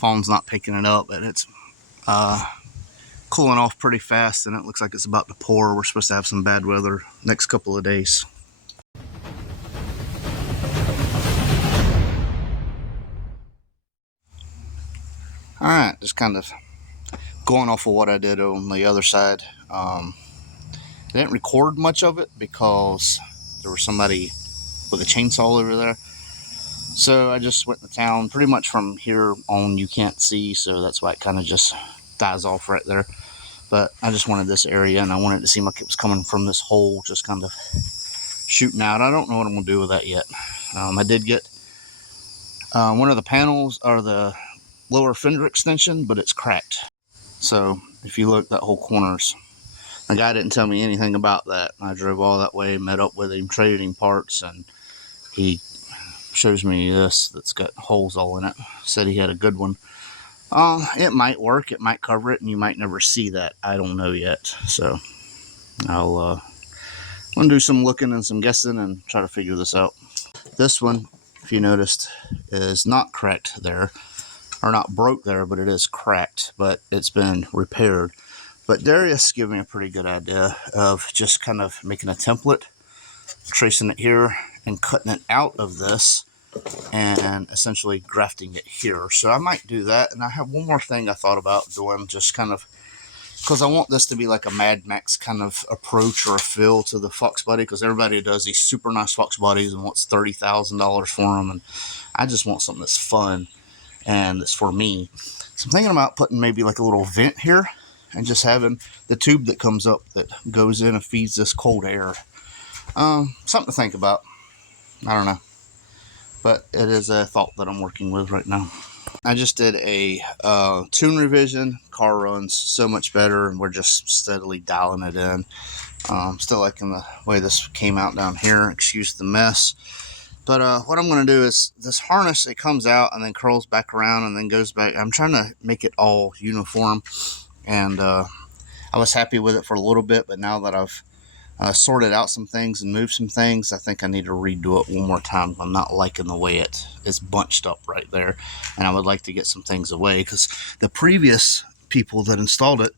phone's not picking it up, but it's cooling off pretty fast, and it looks like it's about to pour. We're supposed to have some bad weather next couple of days. Alright, just kind of going off of what I did on the other side. I didn't record much of it because there was somebody with a chainsaw over there. So I just went to town. Pretty much from here on you can't see, so that's why it kind of just dies off right there. But I just wanted this area, and I wanted it to seem like it was coming from this hole, just kind of shooting out. I don't know what I'm going to do with that yet. I did get one of the panels, or the lower fender extension, but it's cracked. So if you look, that whole corner's, the guy didn't tell me anything about that. I drove all that way, met up with him, traded him parts, and he shows me this that's got holes all in it. Said he had a good one. It might work, it might cover it, and you might never see that. I don't know yet. So I'll I'm gonna do some looking and some guessing and try to figure this out. This one, if you noticed, is not cracked there, or not broke there, but it is cracked, but it's been repaired. But Darius gave me a pretty good idea of just kind of making a template, tracing it here and cutting it out of this and essentially grafting it here. So I might do that. And I have one more thing I thought about doing, just kind of because I want this to be like a Mad Max kind of approach or a feel to the foxbody, because everybody does these super nice foxbodies and wants $30,000 for them, and I just want something that's fun and it's for me. So I'm thinking about putting maybe like a little vent here and just having the tube that comes up that goes in and feeds this cold air. Something to think about. I don't know, but it is a thought that I'm working with right now. I just did a tune revision. Car runs so much better, and we're just steadily dialing it in. Still liking the way this came out down here. Excuse the mess. But what I'm going to do is this harness, it comes out and then curls back around and then goes back. I'm trying to make it all uniform, and I was happy with it for a little bit, but now that I've sorted out some things and moved some things, I think I need to redo it one more time. I'm not liking the way it is bunched up right there, and I would like to get some things away, because the previous people that installed it,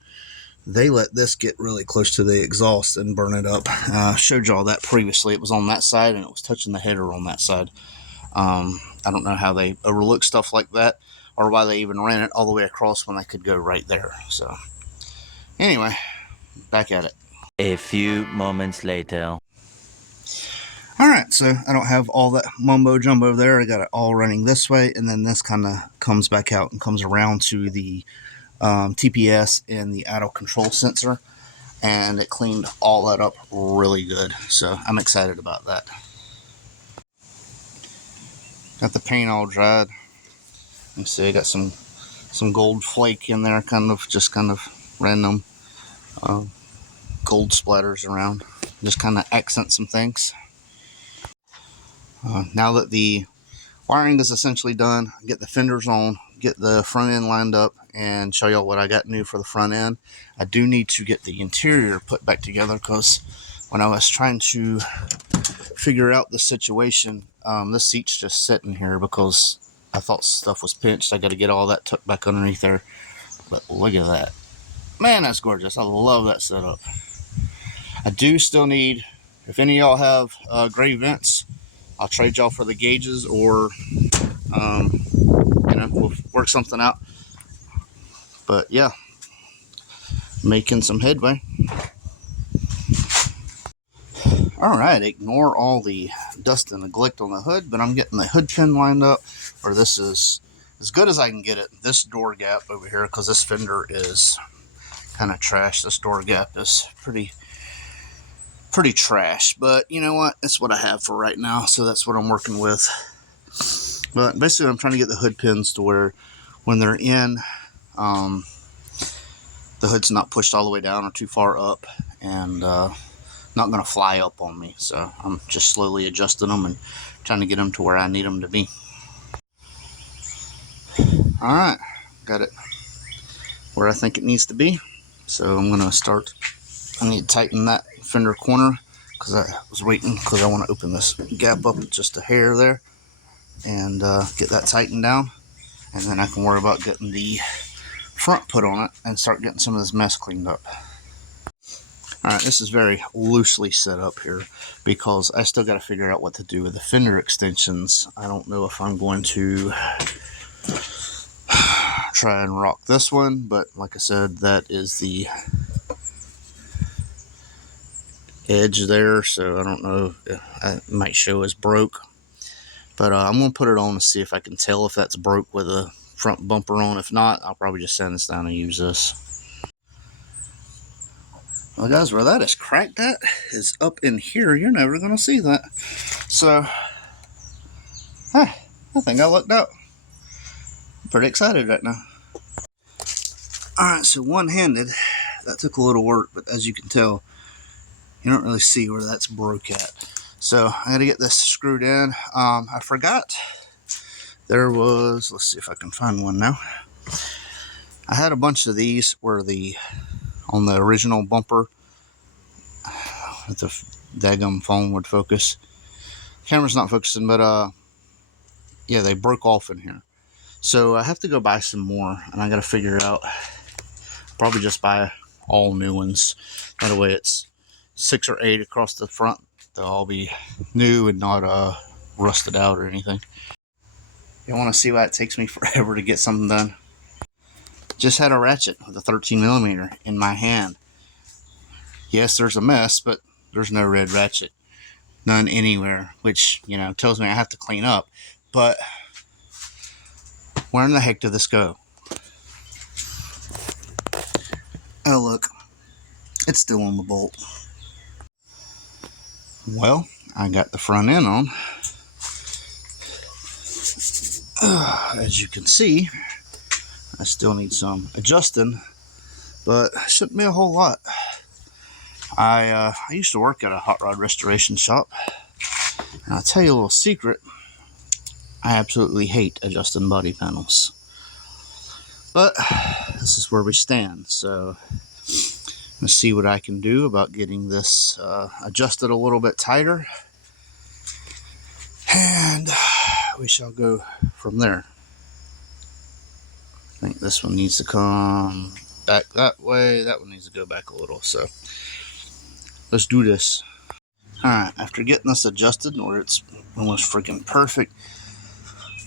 they let this get really close to the exhaust and burn it up. Showed you all that previously. It was on that side and it was touching the header on that side. I don't know how they overlook stuff like that, or why they even ran it all the way across when they could go right there. So anyway, back at it. A few moments later. Alright, so I don't have all that mumbo jumbo there. I got it all running this way, and then this kind of comes back out and comes around to the TPS and the idle control sensor, and it cleaned all that up really good. So I'm excited about that. Got the paint all dried. You see, I got some gold flake in there, kind of random gold splatters around, just kind of accent some things. Now that the wiring is essentially done, get the fenders on, get the front end lined up, and show y'all what I got new for the front end. I do need to get the interior put back together, because when I was trying to figure out the situation, this seat's just sitting here because I thought stuff was pinched. I got to get all that tucked back underneath there. But look at that. Man, that's gorgeous. I love that setup. I do still need, if any of y'all have gray vents, I'll trade y'all for the gauges, or we'll work something out. But yeah, making some headway. Alright, ignore all the dust and neglect on the hood, but I'm getting the hood pin lined up, or this is as good as I can get it. This door gap over here, because this fender is kind of trash. This door gap is pretty trash, but you know what, it's what I have for right now, so that's what I'm working with. But basically I'm trying to get the hood pins to where when they're in, the hood's not pushed all the way down or too far up, and not going to fly up on me. So I'm just slowly adjusting them and trying to get them to where I need them to be. Alright, got it where I think it needs to be, so I'm going to start. I need to tighten that fender corner, because I was waiting, because I want to open this gap up just a hair there and get that tightened down. and then I can worry about getting the front put on it and start getting some of this mess cleaned up. Alright, this is very loosely set up here because I still got to figure out what to do with the fender extensions. I don't know if I'm going to try and rock this one, but like I said, that is the edge there, so I don't know if it might show as broke. But I'm going to put it on to see if I can tell if that's broke with a front bumper on. If not, I'll probably just sand this down and use this. Well, guys, where that is cracked at is up in here. You're never going to see that. So, I think I lucked out. I'm pretty excited right now. Alright, so one-handed, that took a little work, but as you can tell, you don't really see where that's broke at. So, I got to get this screwed in. I forgot there was, let's see if I can find one now. I had a bunch of these where on the original bumper, if the daggum phone would focus. Camera's not focusing, but yeah, they broke off in here. So I have to go buy some more, and I got to figure out, probably just buy all new ones. That way it's 6 or 8 across the front. They'll all be new and not rusted out or anything. You want to see why it takes me forever to get something done? Just had a ratchet with a 13mm in my hand. Yes, there's a mess, but there's no red ratchet. None anywhere, which, you know, tells me I have to clean up. But where in the heck did this go? Oh, look. It's still on the bolt. Well, I got the front end on. As you can see, I still need some adjusting, but it shouldn't be a whole lot. I used to work at a hot rod restoration shop, and I'll tell you a little secret. I absolutely hate adjusting body panels. But this is where we stand, so let's see what I can do about getting this adjusted a little bit tighter. And we shall go from there. I think this one needs to come back that way. That one needs to go back a little. So let's do this. Alright, after getting this adjusted where it's almost freaking perfect,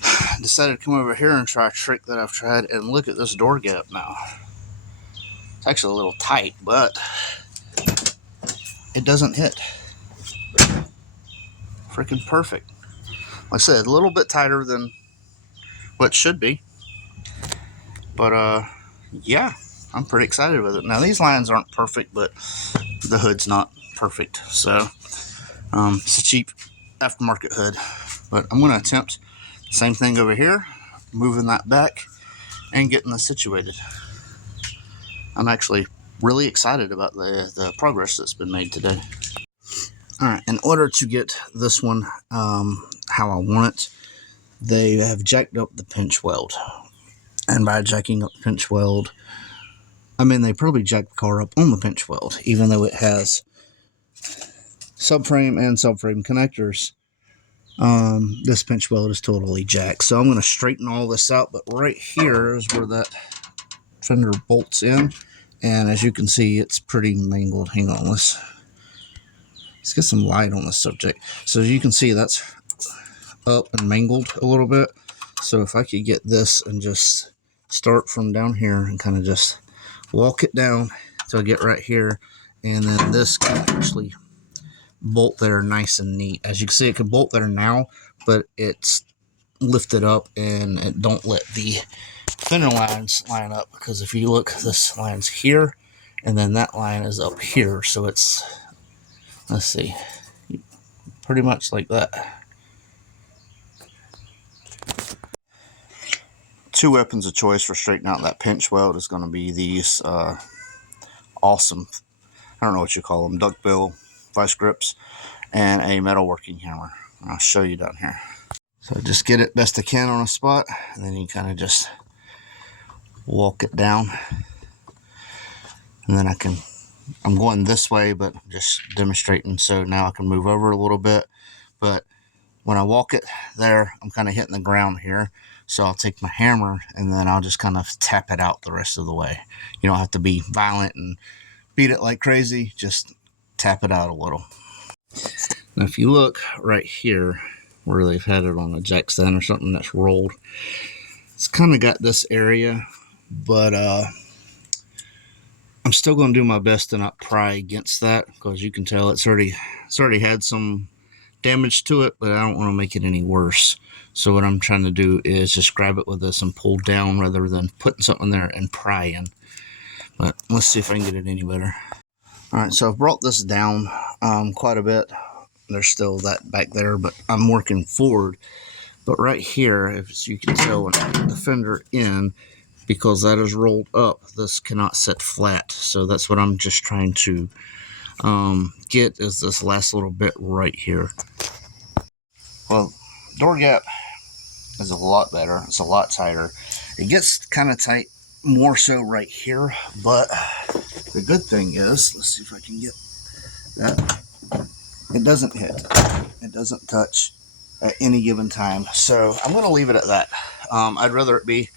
I decided to come over here and try a trick that I've tried, and look at this door gap now. It's actually a little tight, but it doesn't hit. Freaking perfect. Like I said, a little bit tighter than what it should be. But yeah, I'm pretty excited with it. Now these lines aren't perfect, but the hood's not perfect. So it's a cheap aftermarket hood. But I'm going to attempt the same thing over here, moving that back and getting this situated. I'm actually really excited about the progress that's been made today. Alright, in order to get this one how I want it, they have jacked up the pinch weld. And by jacking up the pinch weld, I mean they probably jacked the car up on the pinch weld, even though it has subframe and subframe connectors. This pinch weld is totally jacked. So I'm going to straighten all this out, but right here is where that fender bolts in. And as you can see, it's pretty mangled. Hang on, let's get some light on this subject. So as you can see, that's up and mangled a little bit. So if I could get this and just start from down here and kind of just walk it down till I get right here, and then this can actually bolt there nice and neat. As you can see, it can bolt there now, but it's lifted up and it don't let the fender lines line up, because if you look, this line's here and then that line is up here, so it's, let's see, pretty much like that. Two weapons of choice for straightening out that pinch weld is going to be these awesome, I don't know what you call them, duckbill vice grips, and a metalworking hammer. I'll show you down here. So just get it best I can on a spot, and then you kind of just walk it down. And then I'm going this way, but just demonstrating, so now I can move over a little bit. But when I walk it there, I'm kind of hitting the ground here. So I'll take my hammer and then I'll just kind of tap it out the rest of the way. You don't have to be violent and beat it like crazy, just tap it out a little. Now if you look right here where they've had it on a jack stand or something that's rolled, it's kind of got this area, but I'm still going to do my best to not pry against that, because you can tell it's already had some damage to it, but I don't want to make it any worse. So what I'm trying to do is just grab it with this and pull down rather than putting something there and prying. But let's see if I can get it any better. Alright, so I've brought this down quite a bit. There's still that back there, but I'm working forward. But right here, if you can tell, when I put the fender in, because that is rolled up, this cannot sit flat. So that's what I'm just trying to get, is this last little bit right here. Well, door gap is a lot better. It's a lot tighter. It gets kind of tight more so right here, but the good thing is, let's see if I can get that, it doesn't hit. It doesn't touch at any given time. So I'm going to leave it at that. I'd rather it be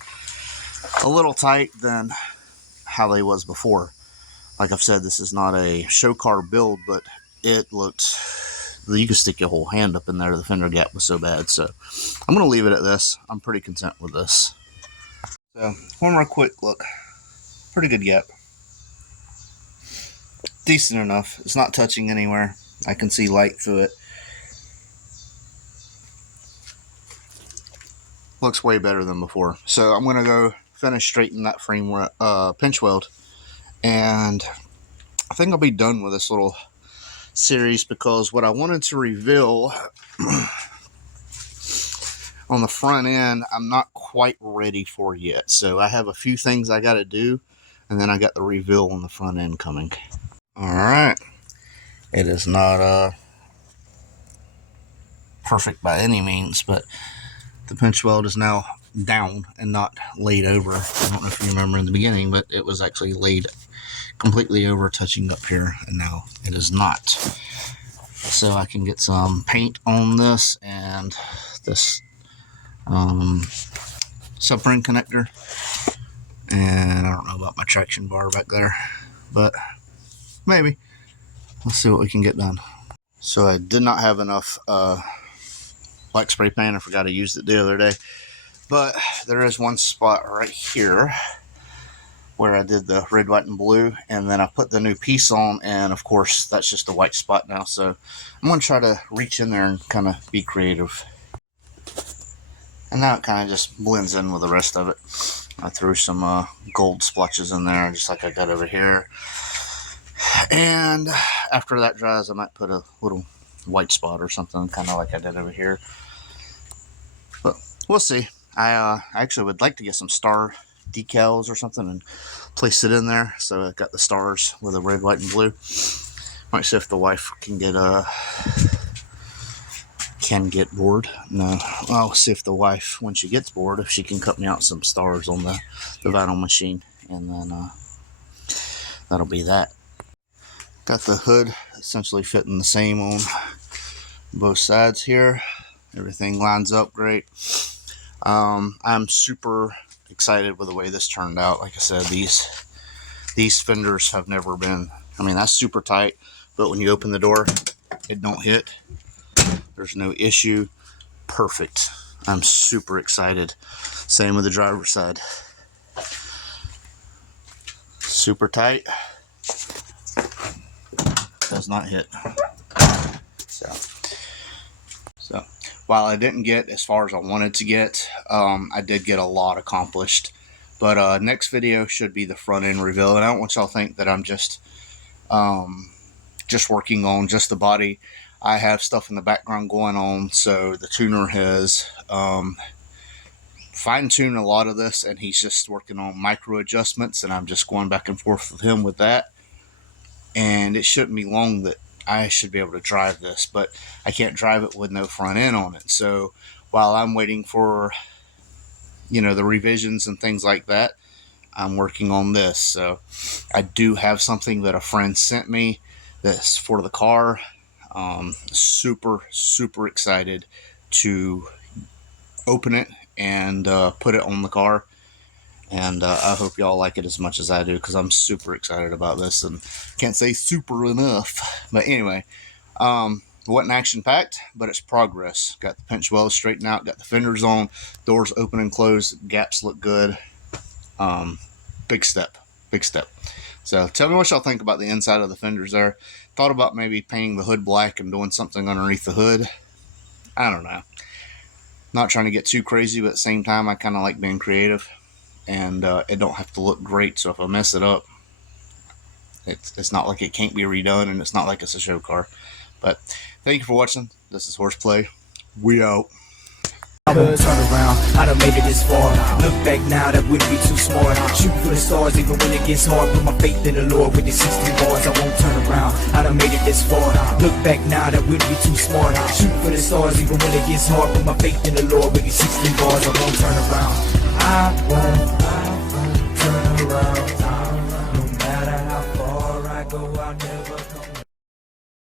a little tight than how they was before. Like I've said, this is not a show car build, but it looked, you could stick your whole hand up in there. The fender gap was so bad. So I'm going to leave it at this. I'm pretty content with this. So one more quick look. Pretty good gap. Decent enough. It's not touching anywhere. I can see light through it. Looks way better than before. So I'm going to go finish straightening that frame pinch weld, and I think I'll be done with this little series, because what I wanted to reveal on the front end, I'm not quite ready for yet. So I have a few things I got to do, and then I got the reveal on the front end coming. All right. It is not perfect by any means, but the pinch weld is now down and not laid over. I don't know if you remember in the beginning, but it was actually laid completely over, touching up here, and now it is not. So I can get some paint on this and this subframe connector, and I don't know about my traction bar back there, but maybe. Let's see what we can get done. So I did not have enough black spray paint. I forgot I used it the other day, but there is one spot right here where I did the red, white, and blue, and then I put the new piece on, and of course that's just a white spot now. So I'm going to try to reach in there and kind of be creative. And now it kind of just blends in with the rest of it. I threw some gold splotches in there, just like I got over here. And after that dries, I might put a little white spot or something, kind of like I did over here. But we'll see. I actually would like to get some star decals or something and place it in there. So I got the stars with the red, white, and blue. Might see if the wife can get bored. No, I'll see if the wife, when she gets bored, if she can cut me out some stars on the vinyl machine, and then that'll be that. Got the hood essentially fitting the same on both sides here. Everything lines up great. I'm super excited with the way this turned out. Like I said, these fenders have never been, I mean, that's super tight, but when you open the door, it don't hit. There's no issue. Perfect. I'm super excited. Same with the driver's side. Super tight. Does not hit. So while I didn't get as far as I wanted to get, I did get a lot accomplished. But next video should be the front end reveal, and I don't want y'all to think that I'm just working on just the body. I have stuff in the background going on, so the tuner has fine-tuned a lot of this, and he's just working on micro adjustments, and I'm just going back and forth with him with that. And it shouldn't be long that I should be able to drive this, but I can't drive it with no front end on it. So while I'm waiting for, you know, the revisions and things like that, I'm working on this. So I do have something that a friend sent me that's for the car. Super excited to open it and put it on the car. And I hope y'all like it as much as I do, because I'm super excited about this and can't say super enough. But anyway, it wasn't action packed, but it's progress. Got the pinch wells straightened out, got the fenders on, doors open and closed, gaps look good. Big step. So tell me what y'all think about the inside of the fenders there. Thought about maybe painting the hood black and doing something underneath the hood. I don't know. Not trying to get too crazy, but at the same time, I kind of like being creative. And it don't have to look great, so if I mess it up, it's not like it can't be redone, and it's not like it's a show car. But thank you for watching. This is Horseplay. We out. Turn around, I done made it this far. Look back now, that wouldn't be too smart. Shoot for the stars even when it gets hard. Put my faith in the Lord with the 60 bars. I won't turn around, I done made it this far. Look back now, that wouldn't be too smart. Shoot for the stars even when it gets hard. Put my faith in the Lord with the 60 bars. I won't turn around, I won't turn around. No matter how far I go, I'll never come.